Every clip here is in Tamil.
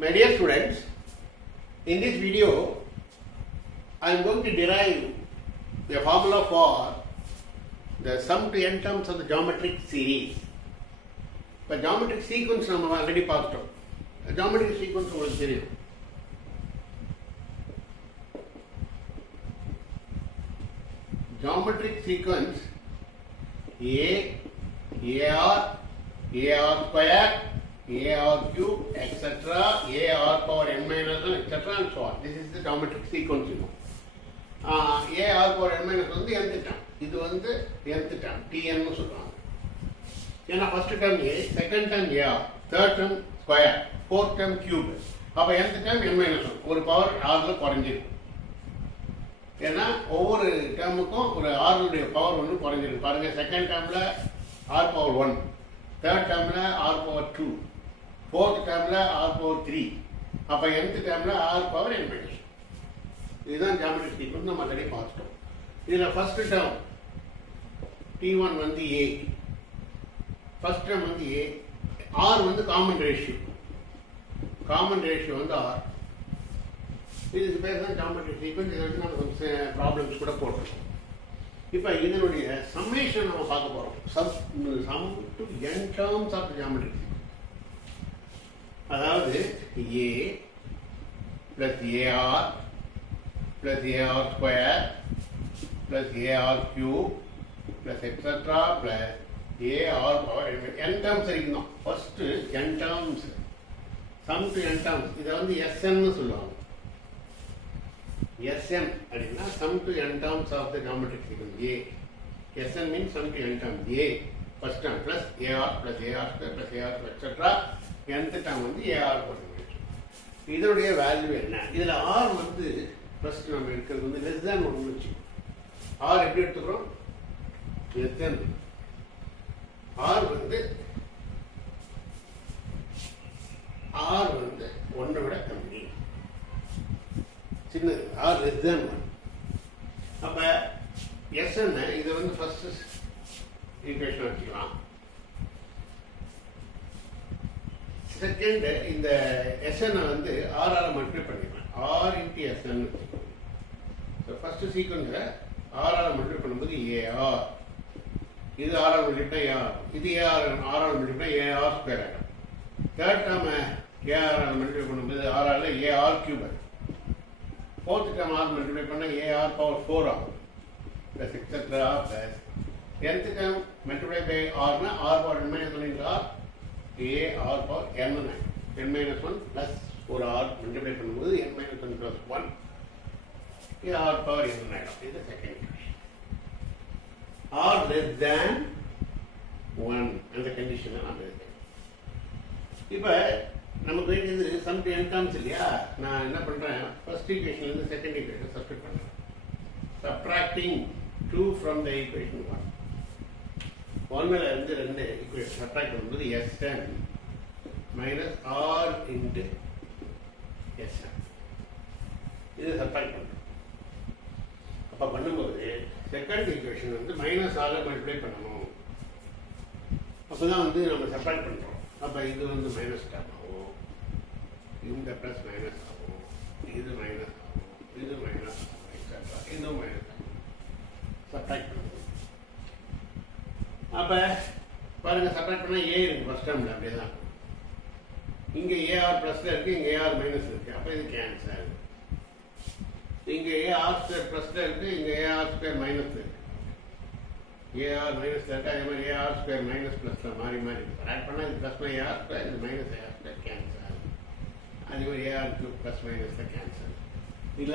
My dear students, in this video I am going to derive the formula for the sum to n terms of the geometric series. இப்போ geometric sequence நம்ம ஆல்ரெடி பார்த்துட்டோம். geometric sequence உங்களுக்கு தெரியும். Geometric sequence A, AR, AR square, AR cube, etc., AR power n minus 1, etc., and so on. This is the geometric sequence. AR power n minus 1 வந்து nth term. இது வந்து nth term, Tn னு சொல்றாங்க. ஏன்னா first term A, second term AR, third term square, fourth term cube. அப்ப nth term n minus 1. ஒரு பவர் r குறைஞ்சிருக்கு. ஏன்னா ஒவ்வொரு டேர்முக்கும் ஒரு ஆறுடைய பவர் ஒன்று குறைஞ்சிருக்கு. பாருங்க, செகண்ட் டேர்மில் ஆர் பவர் 1, தேர்ட் டேர்மில் ஆர் பவர் 2, ஃபோர்த் டேர்மில் ஆர் பவர் 3, அப்போ nth டேர்மில் ஆர் பவர் n மைனஸ். இதுதான் ஜியாமெட்ரிக் சீக்வென்ஸ். நம்ம ஆல்ரெடி பார்த்துட்டோம். இதில் ஃபர்ஸ்ட் டேர்ம் T1 வந்து A, ஃபர்ஸ்ட் டேர்ம் வந்து A, ஆர் வந்து காமன் ரேஷியோ வந்து ஆர். இதுக்கு பேர் தான் ஜியாமெட்ரிக் சீக்வென்ஸ். இதை வச்சு நம்ம கொஞ்சம் ப்ராப்ளம்ஸ் கூட போட்டிருக்கோம். இப்போ இதனுடைய சம்மேஷன் நம்ம பார்க்க போகிறோம். Sum to n terms of geometric sequence. அதாவது A plus AR plus AR square plus AR cube plus extra plus AR power n terms இருக்கணும். First n terms, sum to n terms. இதை வந்து SN சொல்லுவாங்க. Sn அப்படின்னா sum to n terms of the geometric sequence A. Sn means sum to n terms A first term plus AR plus AR square plus AR etc. nth term வந்து AR போடுங்க. இதனுடைய வேல்யூ என்ன? இதுல R வந்து ஃபர்ஸ்ட் நம்ம எடுக்கிறது வந்து less than 1 வச்சு. R எப்படி எடுத்துக்கிறோம்? less than. R வந்து 1 விட கம்மி, சின்னது. R less than 1. அப்ப Sn இதை வந்து ஃபர்ஸ்ட் ஈக்குவேஷன் வச்சுக்கலாம். செகண்ட் இந்த Sn வந்து R ஆல மல்டிப்ளை பண்ணிக்கலாம். R into Sn வச்சுக்கோங்க. ஸோ ஃபர்ஸ்ட் சீக்வன்ஸை R ஆல மல்டிப்ளை பண்ணும்போது AR, இது R ஆல் மல்டிப்ளை AR, இது AR ஆல் மல்டிப்ளை AR ஸ்கொயர் ஆகும். தேர்ட் டேர்ம் AR ஆல் மல்டிப்ளை பண்ணும்போது R ஆல் AR கியூப் ஆகும். fourth term R multiply பண்ணா AR power 4 ஆகும். plus etc. plus nth term multiply by R na R power n minus 1 into R, AR power n minus 1 plus 4R multiply பண்ணும்போது n minus 1 plus 1 AR power n ஆகும். இது second equation. R less than 1 அந்த கண்டிஷனை நம்ம எடுத்துக்கலாம். இப்போ நமக்கு வேண்டியது சம் டு n டேர்ம்ஸ் இல்லையா? நான் என்ன பண்றேன், ஃபர்ஸ்ட் ஈக்குவேஷன்ல இருந்து செகண்ட் ஈக்குவேஷன் சப்ஸ்டிட்யூட் பண்றேன். Subtracting 2 from the equation 1. 1ல இருந்து 2 ஈக்குவேஷன் சப்ட்ராக்ட் பண்ணும்போது Sn minus R into Sn. இது சப்ட்ராக்ட் பண்றோம். அப்ப பண்ணும்போது செகண்ட் ஈக்குவேஷன் வந்து மைனஸ் R மல்டிப்ளை பண்ணணும். அப்பதான் வந்து நம்ம சப்ட்ராக்ட் பண்றோம். அப்ப இது வந்து மைனஸ் டேர்ம் ஆகும், இந்த பிளஸ் மைனஸ் ஆகும், இது மைனஸ் ஆகும், இது மைனஸ் ஆகும், எக்ஸெட்ரா இதுவும் மைனஸ் ஆகும். சப்ட்ராக்ட் பண்ணுவோம். அப்ப பாருங்க, சப்ட்ராக்ட் பண்ணா A இருக்கு ஃபர்ஸ்ட் டேர்ம்ல, அப்படியே தான். இங்க AR பிளஸ்ல இருக்கு, இங்க AR மைனஸ் இருக்கு. அப்ப இது கேன்சல். இங்க AR ஸ்கொயர் பிளஸ்ல இருக்கு, இங்க AR ஸ்கொயர் மைனஸ் இருக்கு. AR மைனஸ் இருக்கு, அதே மாதிரி AR ஸ்கொயர் மைனஸ் பிளஸ்ல மாறி மாறி ஆட் பண்ணா இது பிளஸ் AR ஸ்கொயர், இது மைனஸ் AR ஸ்கொயர் கேன்சல். அதே மாதிரி AR கியூப் பிளஸ் மைனஸ்ல கேன்சல். இல்ல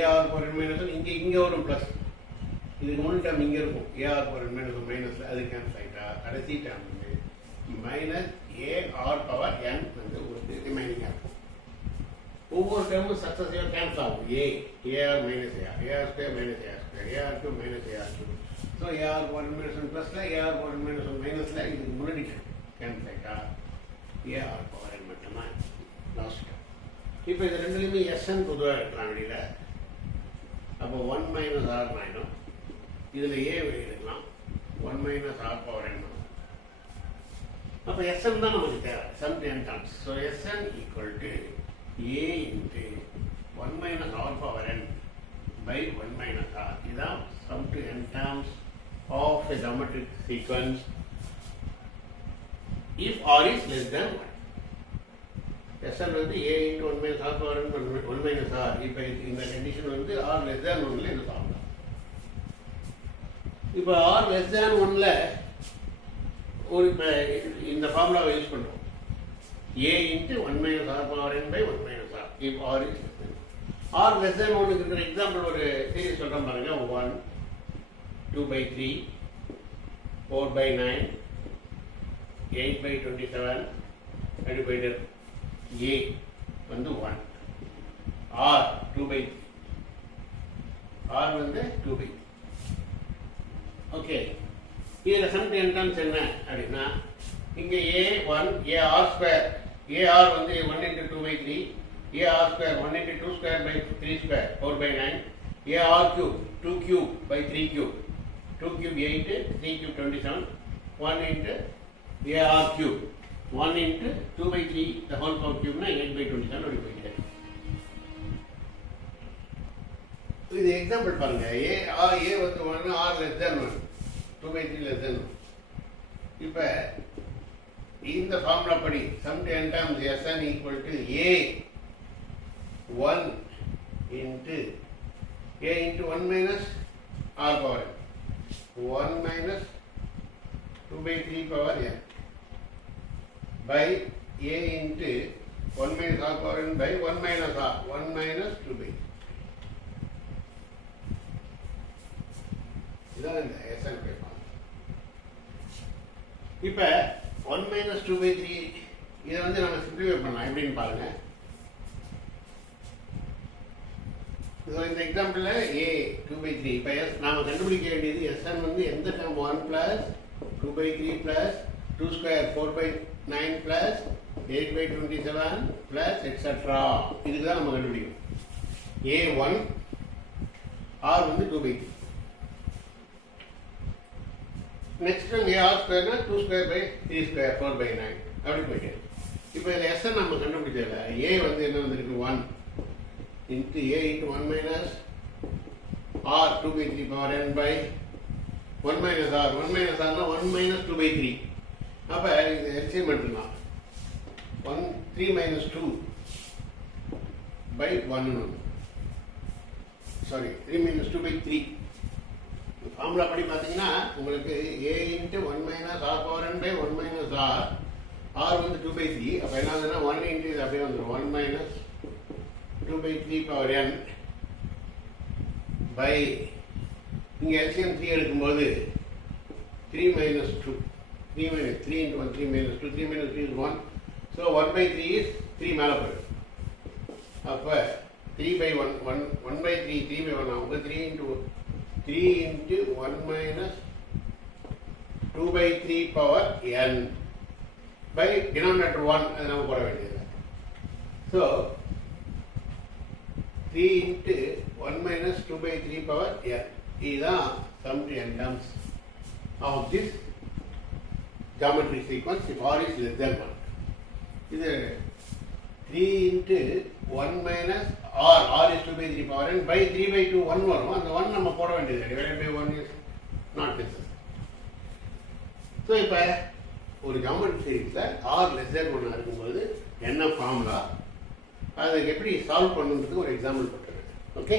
AR பவர் n மைனஸ் இங்க ஒரு பிளஸ், இதுக்கு முன் டேர்ம் இங்க இருக்கும் AR பவர் n மைனஸ் மைனஸ்ல, அது கேன்சல் ஆயிட்டா கடைசி டேர்ம் வந்து மைனஸ் AR பவர் n வந்து ஒரு ரிமைனிங் ஆகும். ஒவ்வொரு டேர்மும் சக்சஸிவா கேன்சல் ஆகும். AR minus AR square minus AR square, AR cube minus AR cube. So AR power n minus 1 பிளஸ்ல AR power n minus 1 மைனஸ்ல இதுக்கு முன்னாடி கேன்சல் ஆயிட்டா AR பவர் n மட்டும்தான் லாஸ்ட். இப்போ இது ரெண்டுலையுமே Sn பொதுவாக எடுக்கலாம் வெளியில. அப்போ 1 மைனஸ் R மைனஸ், இதில் A வெளியே எடுக்கலாம் 1 மைனஸ் R பவர் n. அப்போ Sn தான் நமக்கு தேவை, some to n terms. So Sn equal to a into 1 minus r power n by 1 minus r. இதுதான் sum to n terms of a geometric sequence if r is less than 1. Sn வந்து a into 1 minus r power n 1 minus r. இப்போ இந்த கண்டிஷன் வந்து r less than 1ல இது ஃபார்முலா. இப்போ r less than 1ல ஒரு இந்த ஃபார்முலாவை யூஸ் பண்றோம். a into 1 minus r power n by 1 minus r if r is less than 1. r less than 1 க்கு எக்ஸாம்பிள் ஒரு சீரிஸ் சொல்றேன் பாருங்க. 1 2 by 3 4 by 9 8 by 27 divided a வந்து 1 r 2 by 3 r வந்து 2 by 3. ஓகே, இதுல சம் டு n டர்ம்ஸ் என்ன அப்படின்னா இங்க a1 ar ஸ்கொயர் ar வந்து 1 into 2 by 3 ar square 1 into 2 square by 3 square 4 by 9 ar cube 2 cube by 3 cube 2 cube 8 3 cube 27 1 into ar cube 1 into 2 by 3 the whole power cube na 8 by 27 அப்படி போயிட்டே. இது எக்ஸாம்பிள் பாருங்க. a வந்து 1 r less than 1 2 by 3 less than 1. இப்ப இந்த ஃபார்முலா படி sum to n terms Sn equal to a 1 into a into 1 minus r power n 1 minus 2 by 3 power n by a into 1 minus r power n by 1 minus r 1 minus 2 by 3. இதான் இந்த Sn கேட்பாங்க. இப்ப 1 minus 2 by 3 இதை வந்து நம்ம சிம்பிளிஃபை பண்ணலாம். எப்படின்னு பாருங்க. இந்த எக்ஸாம்பிள்ல a 2 by 3 இப்போ நாம கண்டுபிடிக்க வேண்டியது Sn வந்து எந்த term 1 plus 2 by 3 plus 2 square 4 by 9 plus 8 by 27 plus etc. இதுக்கு தான் நம்ம கண்டுபிடிக்கணும். a1 r வந்து 2 by 3. Next ar ஸ்கொயர்னா 2 square by 3 square 4 by 9 அப்படி போயிட்டு. இப்போ இதில் Sn நம்ம கண்டுபிடிச்சதில்ல. a வந்து என்ன வந்திருக்கு 1 into a into 1 minus r 2 by 3 power n by 1 minus r 1 minus r னா 1 minus 2 by 3. அப்ப இது எல்சிஎம் எடுத்துக்கலாம். 1 3 minus 2 by 1 sorry 3 minus 2 by 3. Formula படி பார்த்தீங்கன்னா உங்களுக்கு a into 1 minus r power n by 1 minus r r வந்து 2 by 3. அப்ப என்ன ஆகுதுன்னா 1 into இது அப்படியே வந்துடும் 1 minus 2 by 3 power n by இங்க LCM 3 எடுக்கும்போது 3 minus 2 3 minus 3 into 1 3 minus 2 3 minus 3 is 1. So 1 by 3 is 3 மேல போயிடும். அப்ப 3 by 1 by 3 3 by 1 ஆகும். 3 into 1 minus 2 by 3 power n by denominator 1 அது நம்ம போட வேண்டியது. So 3 into 1 minus 2 by 3 power n. இதுதான் sum to n terms of this geometry sequence if r is less than 1. இது 3 into 1 minus r is 2 by 3 power n by 3 by 2 1 வரும். அந்த 1 நம்ம போட வேண்டியது. divided by 1 is not necessary. So இப்போ ஒரு geometry series r less than 1 இருக்கும்போது என்ன ஃபார்முலா அதை எப்படி சால்வ் பண்ணுறதுக்கு ஒரு எக்ஸாம்பிள் போட்டுருக்கேன். ஓகே,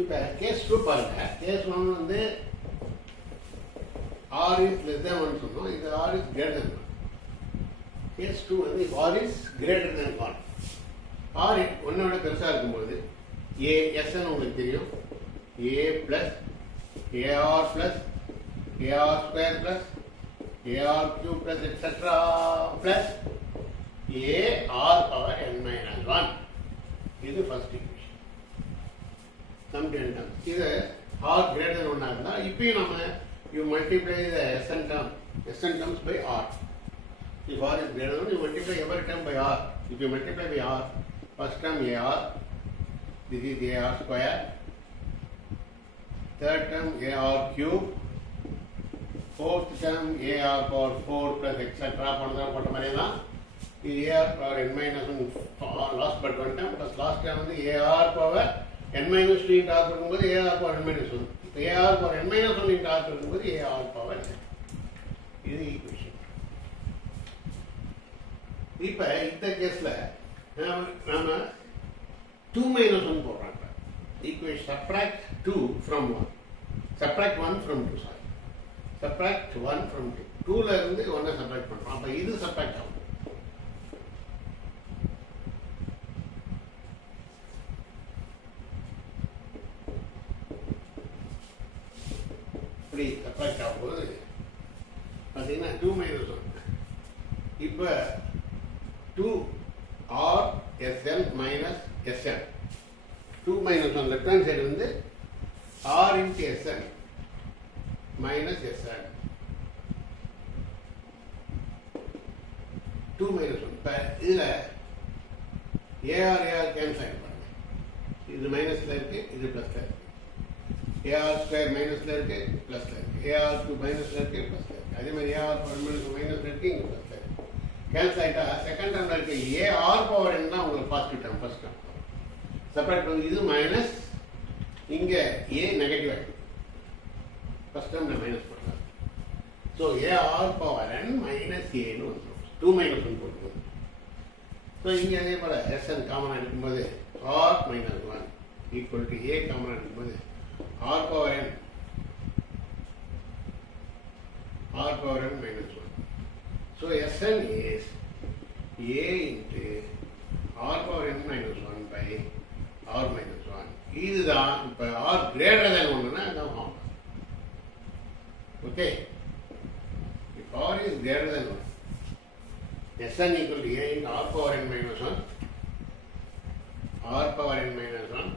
இப்போ கேஸ் 2 பாருங்க. கேஸ் 1 வந்து r is less than 1 சொன்னோம். இது r is greater than 1. Case 2 வந்து r is greater than 1. r 1 விட பெருசா இருக்கும்போது a Sn உங்களுக்கு தெரியும். a plus ar plus ar square plus ar cube plus etc. plus ar power n minus 1. இது first equation. sum to n terms. இது r greater than 1 இருந்தா இப்பயும் நம்ம you multiply the Sn terms by r. If r is greater than 1, you multiply every term by r. If you multiply by r, first term ar, this is ar square, third term ar cube, fourth term ar power 4 plus etc. போட்ட மாதிரி தான் இது AR power n minus 1 last but வந்துட்டேன் ப்ளஸ் லாஸ்ட் டைம் வந்து AR power n minus 2 into R இருக்கும்போது AR power n minus 1. இப்போ AR power n minus 1 into R இருக்கும்போது AR power n. இது ஈக்குவேஷன். இப்போ இந்த கேஸில் நாம 2 minus 1 போடுறாங்க. Equation subtract 2 from 1. Subtract 1 from 2, sorry. Subtract 1 from 2. 2ல இருந்து 1 subtract பண்ணுறோம். அப்போ இது subtract ஆகும். இப்படி subtract ஆகும்போது பார்த்தீங்கன்னா 2 minus 1. இப்போ 2 RSN minus SN. 2 minus 1 left hand side வந்து R into SN minus SN. 2 minus 1. இப்போ இதில் AR கேன்சல் பண்ணுங்க. இது மைனஸில் இருக்கு, இது ப்ளஸில் இருக்கு. AR ஸ்கொயர் மைனஸில் இருக்கு, ப்ளஸில் இருக்கு. AR2 மைனஸில் இருக்கு, ப்ளஸில் இருக்கு. அதே மாதிரி AR மைனஸ் இருக்கு, இங்கே ப்ளஸில் இருக்கு. கேன்சல் ஆகிட்டா செகண்ட் டேர்மில் இருக்க AR பவர் n தான் உங்களுக்கு positive term first term. Separate பண்ணி இது மைனஸ் இங்கே A நெகட்டிவ் ஆகிடும். ஃபர்ஸ்ட் டேர்மில் மைனஸ் பண்ணலாம். So AR power n minus ஏன்னு வந்துடும். 2 minus 1 போட்டுக்கோங்க. ஸோ இங்கே அதே போல் SN காமனாக எடுக்கும்போது R minus 1 equal to A காமனாக எடுக்கும்போது R power n minus 1. So Sn is A into R power n minus 1 by R minus 1. இதுதான் இப்போ R greater than 1னா அதான் form. Okay, if R is greater than 1, Sn equal to A into R power n minus 1, R power n minus 1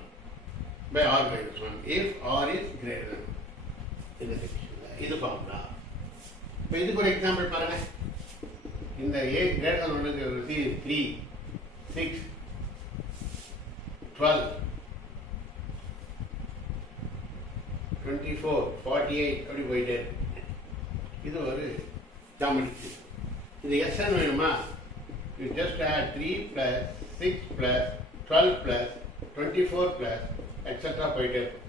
by R minus 1 if R is greater than 1. இந்த செக்ஷனில் இது ஃபார்முலா. இப்போ இதுக்கு ஒரு எக்ஸாம்பிள் பாருங்க. இந்த A greater than 1 க்கு 3, 6, 12, 24, 48 அப்படி போயிட்டே இருக்கு. இது ஒரு ஜாமெட்ரி. இது Sn வேணுமா? You just add 3 plus 6 plus 12 plus 24 plus etc. போயிட்டே இருக்கும்.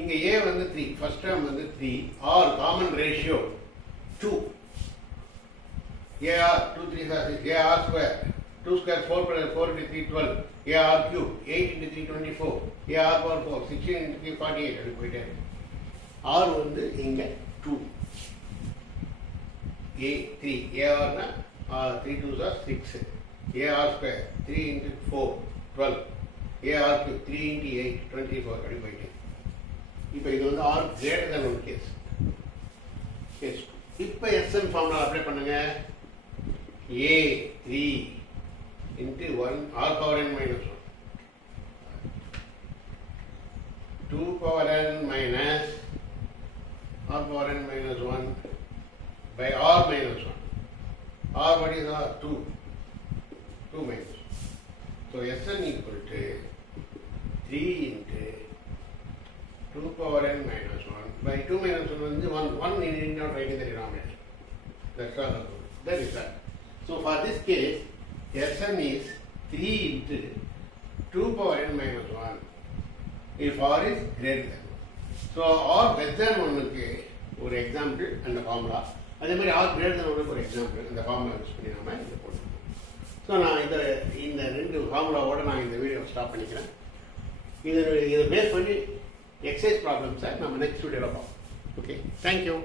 இங்க A வந்து 3, ஃபர்ஸ்ட் டேர்ம் வந்து 3, R common ratio 2. AR 2 3 6, AR square 2 square 4 plus 4 into 3 12, AR cube 8 into 3 24, AR power 4 16 into 3 48 அப்படி போயிட்டே இருக்கு. R வந்து இங்க 2, A 3, AR னா 3 2s are 6, AR square 3 into 4 12, AR cube 3 into 8 24 அப்படி போயிட்டு. இப்போ இது வந்து R greater than 1 கேஸ். இப்போ Sn ஃபார்முலா அப்ளை பண்ணுங்க. A 3 into 1 R power n minus 1, 2 power n minus R power n minus 1 by R minus 1. R what is R? 2 minus 1. So Sn equal to 3 into 2 power n minus 1 by 2 minus 1 is 1 you need not write in the denominator. That's all. That is that. So for this case, Sn is 3 into 2 power n minus 1 if R is greater than 1. So R less than 1 க்கு ஒரு எக்ஸாம்பிள் அந்த ஃபார்முலா. அதே மாதிரி R greater than 1 க்கு ஒரு எக்ஸாம்பிள் அந்த ஃபார்முலா யூஸ் பண்ணி நாம இதை போட்டுக்கணும். ஸோ நான் இந்த ரெண்டு ஃபார்முலாவோட நான் இந்த வீடியோ ஸ்டாப் பண்ணிக்கிறேன். இதை பேஸ் பண்ணி எக்ஸசைஸ் ப்ராப்ளம்ஸை நம்ம நெக்ஸ்ட் வீடியோவில் பார்ப்போம். Okay, thank you.